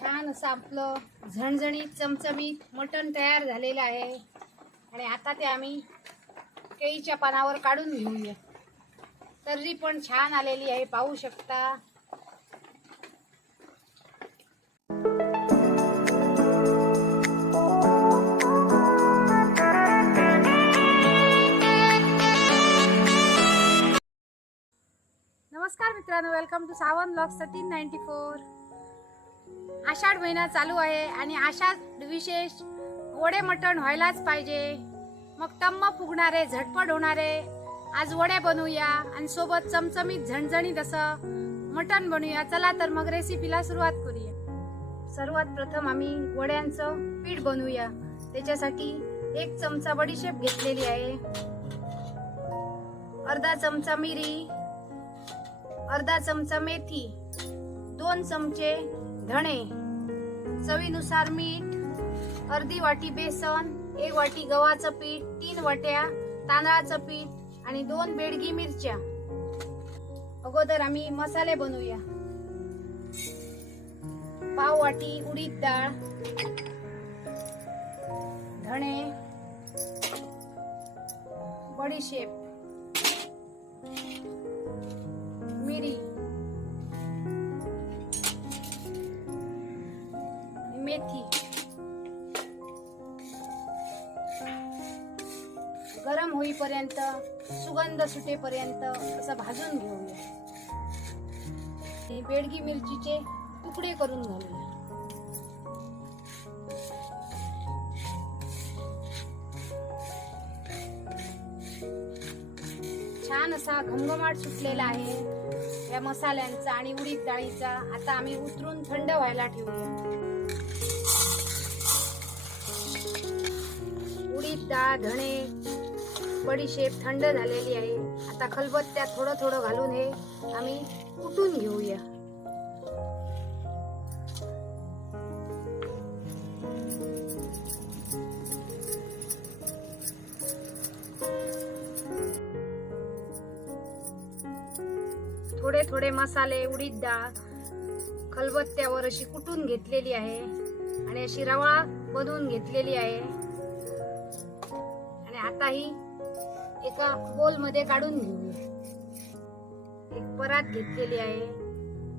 छान असं आपलं झणझणीत चमचमीत मटण तयार झालेलं आहे. आणि आता ते आम्ही केळीच्या पानावर काढून घेऊया. तर्री पण छान आलेली आहे पाहू शकता. नमस्कार मित्रांनो welcome to Savan blog thirteen ninety four आषाढ महिना चालू आहे आणि आषाढ विशेष वडे मटण व्हायलाच पाहिजे. मग तम्म फुगणारे झटपट होणारे आज वडे बनवूया आणि सोबत चमचमीत झणझणीत असं मटण बनवूया. चला तर मग रेसिपीला सुरुवात करूया. सर्वात प्रथम आम्ही वड्यांचं पीठ बनवूया. त्याच्यासाठी एक चमचा बडीशेप घेतलेली आहे. अर्धा चमचा मिरी अर्धा चमचा मेथी दोन चमचे धणे चवीनुसार मीठ अर्धी वाटी बेसन एक वाटी गव्हाचं पीठ तीन वाट्या तांदळाचं पीठ आणि दोन बेडगी मिरच्या. अगोदर आम्ही मसाले बनवूया. पाव वाटी उडीद डाळ धणे बडीशेप. गरम होईपर्यंत सुगंध सुटेपर्यंत असं भाजून घेऊया हे बेडगी मिरचीचे तुकडे करून घालूया छान असा घमघमाट सुटलेला आहे या मसाल्यांचा आणि उडीद डाळीचा. आता आम्ही उतरून थंड व्हायला ठेवूया. उडीद डाळ धणे बडीशेप थंड झालेली आहे. आता खलबत्त्यात थोडं थोडं घालून हे आम्ही कुटून घेऊया. थोडे थोडे मसाले उडीद डाळ खलबत्त्यावर अशी कुटून घेतलेली आहे. आणि अशी रवा बनवून घेतलेली आहे. आणि आता ही एका बोलमध्ये काढून घेऊया. एक परात घेतलेली आहे.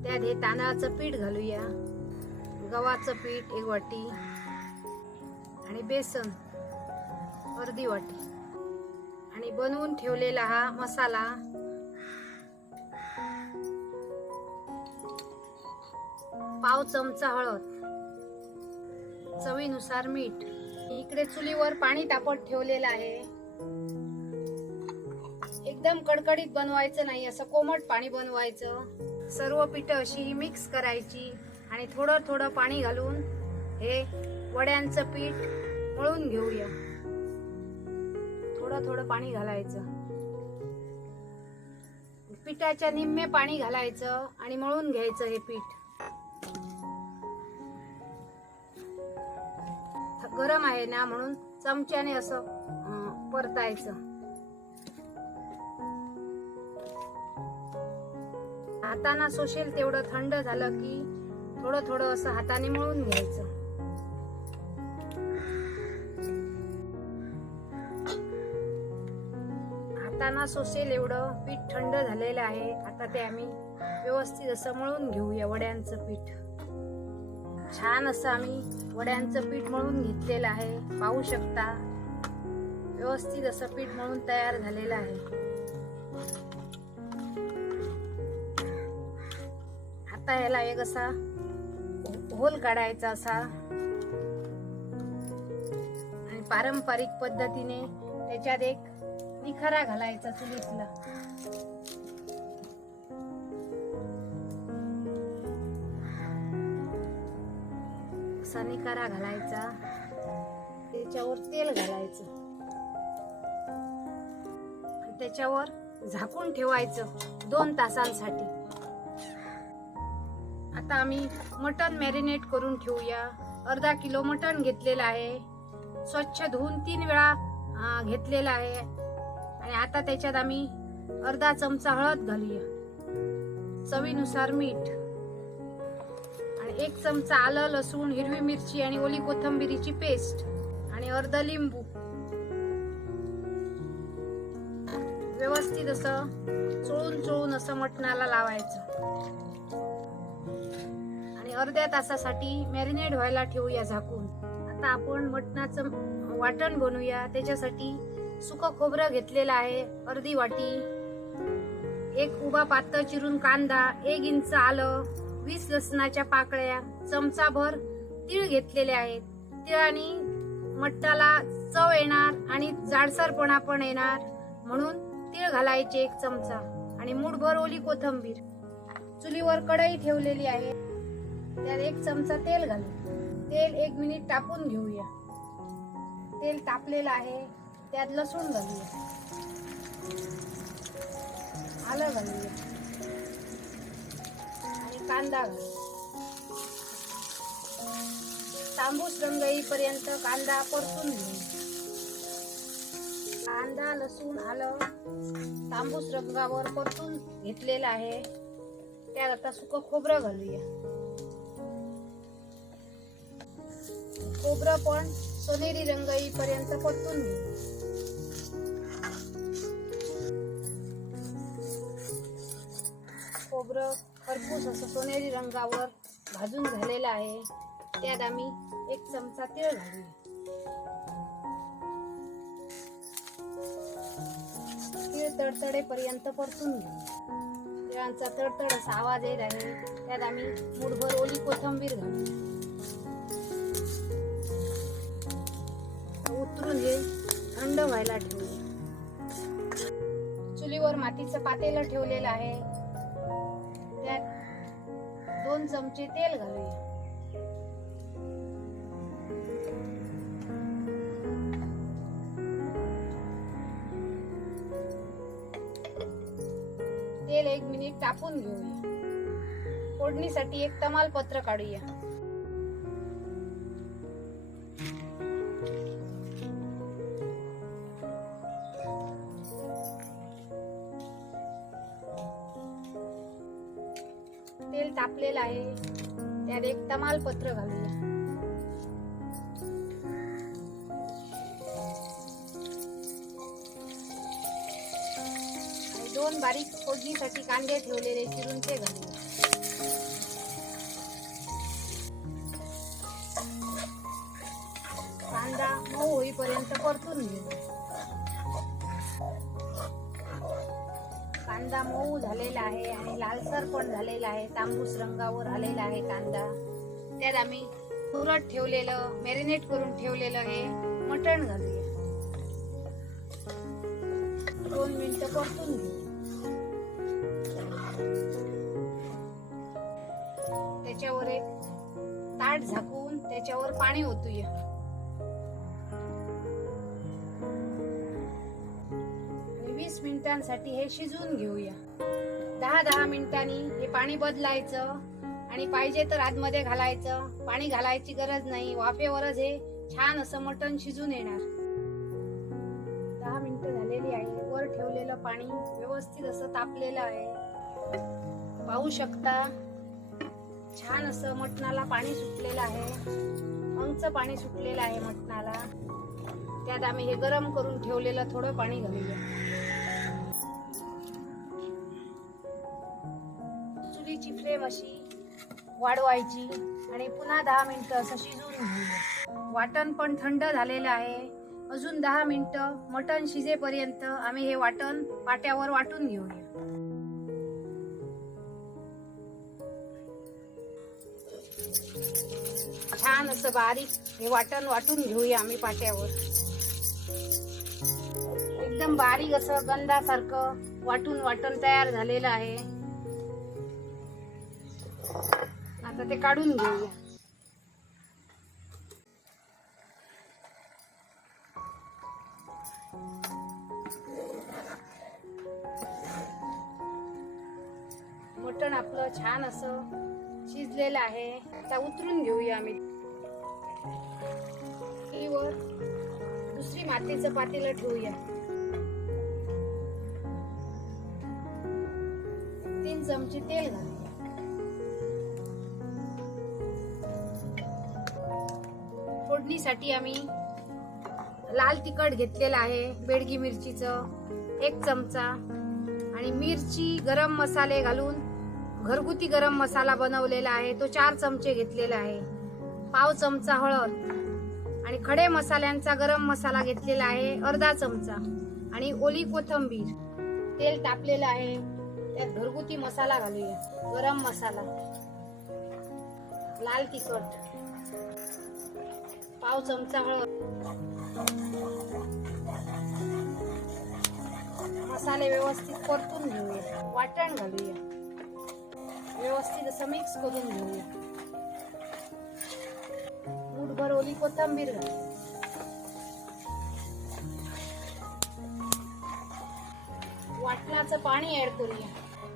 त्यात हे तांदळाचं पीठ घालूया. गव्हाचं पीठ एक वाटी. आणि बेसन अर्धी वाटी. आणि बनवून ठेवलेला हा मसाला. पाव चमचा हळद. चवीनुसार मीठ. इकडे चुलीवर पाणी तापत ठेवलेलं आहे. एकदम कडकडीत बनवायचं नाही असं कोमट पाणी बनवायचं. सर्व पिठं अशी मिक्स करायची आणि थोडं थोडं पाणी घालून हे वड्यांचं पीठ मळून घेऊया. थोडं थोडं पाणी घालायचं. पिठाच्या निम्मे पाणी घालायचं आणि मळून घ्यायचं हे पीठ. गरम आहे ना म्हणून चमच्याने असं परतायचं. हाताना सोशेल तेवढं थंड झालं की थोडं थोडं असं हाताने मळून घ्यायचं. हाताना सोसेल एवढं पीठ थंड झालेलं आहे. आता ते आम्ही व्यवस्थित असं मळून घेऊया वड्यांचं पीठ. छान असं आम्ही वड्यांचं पीठ मळून घेतलेलं आहे. पाहू शकता. व्यवस्थित असं पीठ मळून तयार झालेलं आहे. आता याला एक असा होल काढायचा असा. आणि पारंपरिक पद्धतीने त्याच्यात एक निखारा घालायचा चुलीतला. असा निखारा घालायचा. त्याच्यावर तेल घालायचं. त्याच्यावर झाकून ठेवायचं दोन तासांसाठी. आता आम्ही मटन मॅरिनेट करून ठेवूया. अर्धा किलो मटन घेतलेलं आहे. स्वच्छ धुवून तीन वेळा घेतलेला घेतलेलं आहे. आणि आता त्याच्यात आम्ही अर्धा चमचा हळद घालूया. चवीनुसार मीठ. आणि एक चमचा आलं लसूण हिरवी मिरची आणि ओली कोथिंबिरीची पेस्ट. आणि अर्ध लिंबू. व्यवस्थित असं चोळून चोळून असं मटणाला लावायचं. अर्ध्या तासासाठी मॅरिनेट व्हायला ठेवूया झाकून. आता आपण मटणाचं वाटण बनवूया. त्याच्यासाठी सुकं खोबरं घेतलेलं आहे अर्धी वाटी एक उभा पातळ चिरून कांदा एक इंच आलं वीस लसणाच्या पाकळ्या चमचाभर तीळ घेतलेले आहेत. तिळाने मट्टाला चव येणार आणि जाडसरपणा पण येणार. म्हणून तीळ घालायचे एक चमचा आणि मूठभर ओली कोथंबीर. चुलीवर कढई ठेवलेली आहे. त्यात एक चमचा तेल घालू. तेल एक मिनिट टाकून घेऊया. तेल तापलेलं आहे. त्यात लसूण घालूया. आलं घालूया. आणि कांदा घालू. तांबूस रंग येईपर्यंत कांदा परतून घेऊ. कांदा लसूण आलं. तांबूस रंगावर परतून घेतलेलं आहे. त्यात आता सुकं खोबरं घालूया. खोबरं पण सोनेरी रंग येईपर्यंत परतून घेऊ खोबरं खरपूस असं सोनेरी रंगावर भाजून झालेलं आहे. त्यात आम्ही एक चमचा तीळ घालू तीळ तडतडेपर्यंत परतून घेऊ. तिळांचा तडतड असा आवाज येत आहे. त्यात आम्ही मुठभर ओली कोथंबीर घालू उतरून हे थंड व्हायला ठेवले चुलीवर मातीचं पातेलं ठेवलेलं आहे. त्यात दोन चमचे तेल घालूया. तेल एक मिनिट टाकून घेऊया. फोडणीसाठी एक तमालपत्र काढूया. पत्र घालूया. दोन बारीक फोडणीसाठी कांदे ठेवलेले चिरून ते घालूया. कांदा मऊ होईपर्यंत परतून घेऊ. कांदा मऊ झालेला आहे आणि लालसर पण झालेला आहे. तांबूस रंगावर आलेला आहे कांदा. त्यात आम्ही तुरट ठेवलेलं मॅरिनेट करून ठेवलेलं हे मटण घालूया. दोन मिनिटं परतून घेऊ त्याच्यावर एक ताट झाकून त्याच्यावर पाणी ओतूया. वीस मिनिटांसाठी हे शिजवून घेऊया. दहा दहा मिनिटांनी हे पाणी बदलायचं. आणि पाहिजे तर आतमध्ये घालायचं. पाणी घालायची गरज नाही. वाफेवरच हे छान असं मटण शिजून येणार. दहा मिनिटं झालेली आहे. वर ठेवलेलं पाणी व्यवस्थित असं तापलेलं आहे. पाहू शकता छान असं मटणाला पाणी सुटलेलं आहे. अंगच पाणी सुटलेलं आहे मटणाला. त्यात आम्ही हे गरम करून ठेवलेलं थोडं पाणी घालूया. चुलीची फ्लेम अशी वाढवायची आणि पुन्हा दहा मिनटं असं शिजवून घ्यायचं? वाटण पण थंड झालेलं आहे. अजून दहा मिनटं मटण शिजेपर्यंत आम्ही हे वाटण पाट्यावर वाटून घेऊया. छान असं बारीक हे वाटण वाटून घेऊया आम्ही पाट्यावर. एकदम बारीक असं गंधासारखं वाटून वाटण तयार झालेलं आहे. आता ते काढून घेऊया. मटण आपलं छान असं शिजलेलं आहे. आता उतरून घेऊया आम्ही. चुलीवर दुसरी मातीचं पातेलं ठेवूया. तीन चमचे तेल घाल फोडणीसाठी आम्ही लाल तिखट घेतलेलं आहे बेडगी मिरचीचं एक चमचा. आणि मिरची गरम मसाले घालून घरगुती गरम मसाला बनवलेला आहे तो चार चमचे घेतलेला आहे. पाव चमचा हळद. आणि खडे मसाल्यांचा गरम मसाला घेतलेला आहे अर्धा चमचा. आणि ओली कोथंबीर. तेल तापलेलं आहे त्यात घरगुती मसाला घालूया. गरम मसाला. लाल तिखट. पाव चमचा हळद. मसाले व्यवस्थित परतून घेऊया. वाटण घालूया. व्यवस्थित असं मिक्स करून घेऊया. मुठभर ओली कोथंबीर घाल. वाटणाचं पाणी ऍड करूया.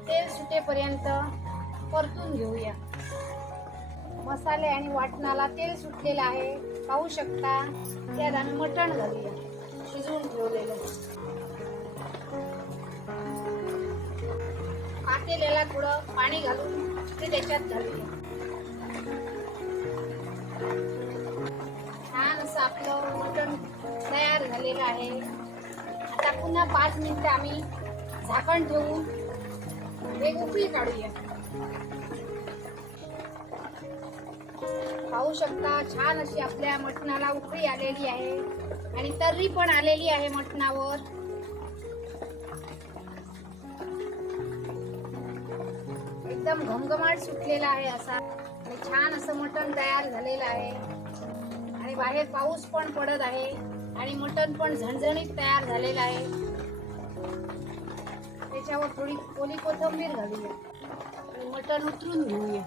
तेल सुटेपर्यंत परतून घेऊया. मसाले आणि वाटणाला तेल सुटलेलं आहे. पाहू शकता. त्यात आम्ही मटण घालूया. शिजवून ठेवलेलं. पातेल्याला थोडं पाणी घालून ते त्याच्यात घालूया. छान असं आपलं मटण तयार झालेलं आहे. आता पुन्हा पाच मिनिटं आम्ही झाकण ठेवून हे उकळी काढूया. पाहू शकता. छान अशी आपल्या मटणाला उकळी आलेली आहे. आणि तर्री पण आलेली आहे मटणावर. एकदम घमघमाट सुटलेला आहे असा. आणि छान असं मटण तयार झालेलं आहे. आणि बाहेर पाऊस पण पडत आहे. आणि मटण पण झणझणीत तयार झालेलं आहे. त्याच्यावर थोडी ओली कोथिंबीर घालूया. आणि मटण उतरून घेऊया.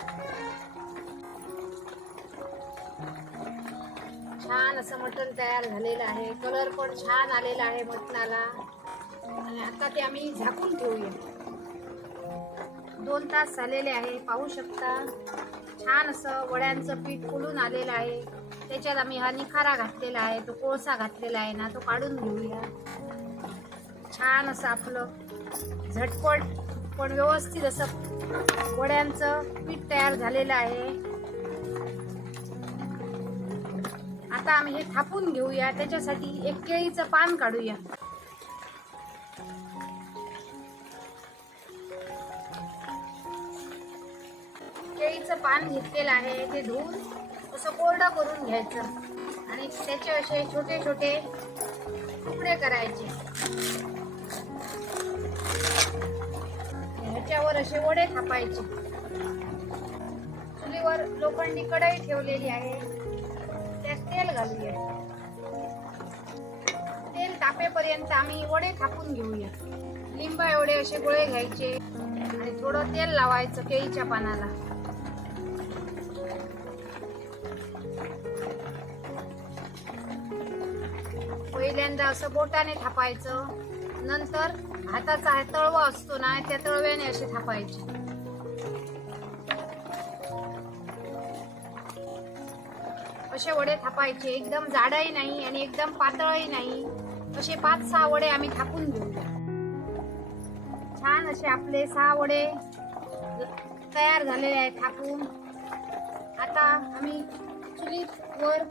छान असं मटण तयार झालेलं आहे. कलर पण छान आलेला आहे मटणाला. आणि आता ते आम्ही झाकून ठेवूया. दोन तास झालेले आहे पाहू शकता. छान असं वड्यांचं पीठ फुलून आलेलं आहे. त्याच्यात आम्ही हा निखारा घातलेला आहे तो कोळसा घातलेला आहे ना तो काढून घेऊया. छान असं आपलं झटपट पण व्यवस्थित असं वड्यांचं पीठ तयार झालेलं आहे. आता आम्ही हे थापून घेऊया. त्याच्यासाठी एक केळीचं पान काढूया. केळीचं पान घेतलेलं आहे ते धुवून असं कोरडं करून घ्यायचं. आणि त्याचे असे छोटे छोटे तुकडे करायचे. ह्याच्यावर असे वडे थापायचे. चुलीवर लोखंडी कढई ठेवलेली आहे. तेल घालूया. तेल तापेपर्यंत आम्ही वडे थापून घेऊया. लिंबा एवढे असे गोळे घ्यायचे. आणि थोडं तेल लावायचं केळीच्या पानाला. पहिल्यांदा असं बोटाने थापायचं. नंतर हाताचा तळवा असतो ना त्या तळव्याने असे थापायचे. असे वडे थापायचे. एकदम जाडही नाही आणि एकदम पातळही नाही. असे पाच सहा वडे आम्ही थापून घेऊया छान असे आपले सहा वडे तयार झालेले आहेत थापून. आता आम्ही चुलीवर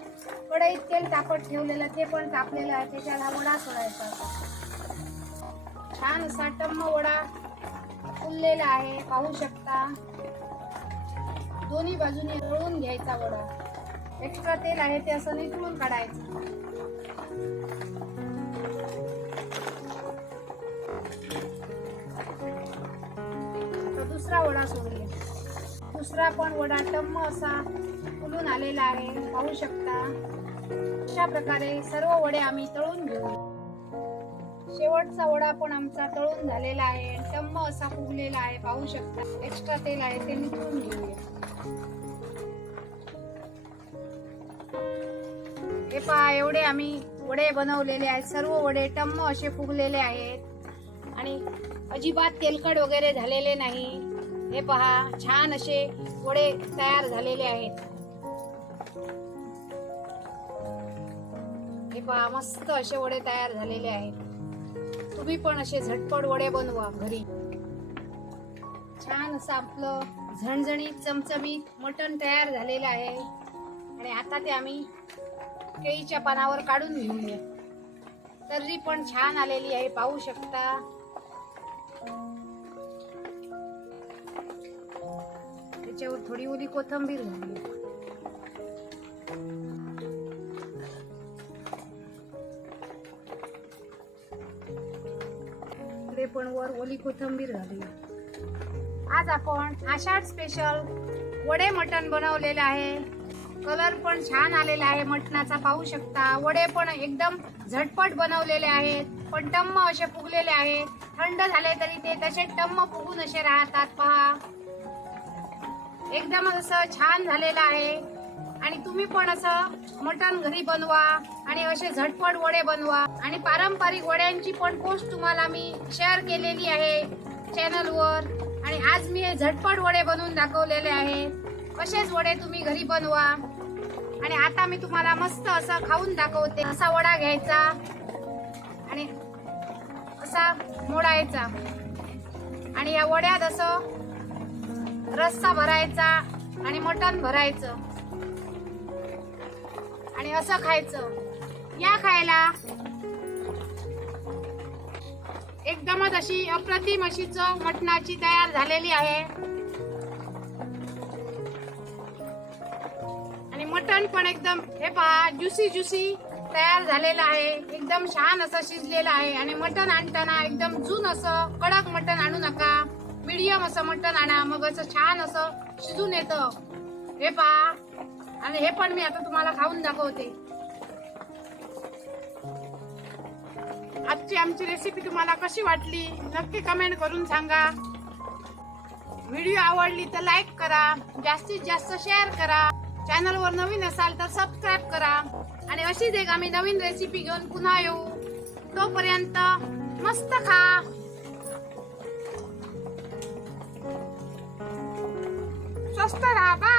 कढईत तेल तापत ठेवलेलं ते पण तापलेलं आहे. त्याच्यात हा वडा सोडायचा. छान असा टम्म वडा फुललेला आहे. पाहू शकता. दोन्ही बाजूने तळून घ्यायचा वडा. एक्स्ट्रा तेल आहे ते असं निथळून काढायचं. दुसरा वडा सोडूया दुसरा पण वडा टम्म असा फुलून आलेला आहे पाहू शकता. अशा प्रकारे सर्व वडे आम्ही तळून घेऊ. शेवटचा वडा पण आमचा तळून झालेला आहे टम्म असा फुगलेला आहे पाहू शकता. एक्स्ट्रा तेल आहे ते निथळून घेऊया हे पहा एवढे आम्ही वडे बनवलेले आहेत. सर्व वडे टम्म असे फुगलेले आहेत. आणि अजिबात तेलकट वगैरे झालेले नाही. हे पहा छान असे वडे तयार झालेले आहेत. हे पहा मस्त असे वडे तयार झालेले आहेत. तुम्ही पण असे झटपट वडे बनवा घरी. छान असं आपलं झणझणीत चमचमीत मटण तयार झालेलं आहे. आणि आता ते आम्ही केळीच्या पानावर काढून घेऊया तर्री पण छान आलेली आहे पाहू शकता. त्याच्यावर थोडी ओली कोथंबीर घालूया पण वर ओली कोथंबीर घालूया आज आपण आषाढ स्पेशल वडे मटण बनवलेले आहे. कलर पण छान आलेला आहे मटणाचा पाहू शकता. वडे पण एकदम झटपट बनवलेले आहेत पण टम्म असे फुगलेले आहेत थंड झाले तरी ते तसे टम्म फुगून असे राहतात पहा. एकदम असं छान झालेलं आहे. आणि तुम्ही पण असं मटण घरी बनवा आणि असे झटपट वडे बनवा. आणि पारंपरिक वड्यांची पण पोस्ट तुम्हाला मी शेअर केलेली आहे चॅनलवर आणि आज मी हे झटपट वडे बनवून दाखवलेले आहे. असेच वडे तुम्ही घरी बनवा. आणि आता मी तुम्हाला मस्त असं खाऊन दाखवते. असा वडा घ्यायचा आणि असा मोडायचा आणि या वड्यात असं रस्सा भरायचा आणि मटण भरायचं. आणि असं खायचं. या खायला एकदमच अशी अप्रतिम अशी चव मटणाची तयार झालेली आहे. मटण पण एकदम हे पहा ज्युसी ज्युसी तयार झालेलं आहे. एकदम छान असं शिजलेलं आहे. आणि मटण आणताना एकदम जून असं कडक मटण आणू नका. मिडियम असं मटण आणा मग असं छान असं शिजून येतं. हे पहा. आणि हे पण मी आता तुम्हाला खाऊन दाखवते. आजची आमची रेसिपी तुम्हाला कशी वाटली नक्की कमेंट करून सांगा. व्हिडिओ आवडली तर लाईक करा जास्तीत जास्त शेअर करा. चॅनल वर नवीन असाल तर सबस्क्राईब करा. आणि अशीच एक आम्ही नवीन रेसिपी घेऊन पुन्हा येऊ. तोपर्यंत मस्त खा. स्वस्त राहा.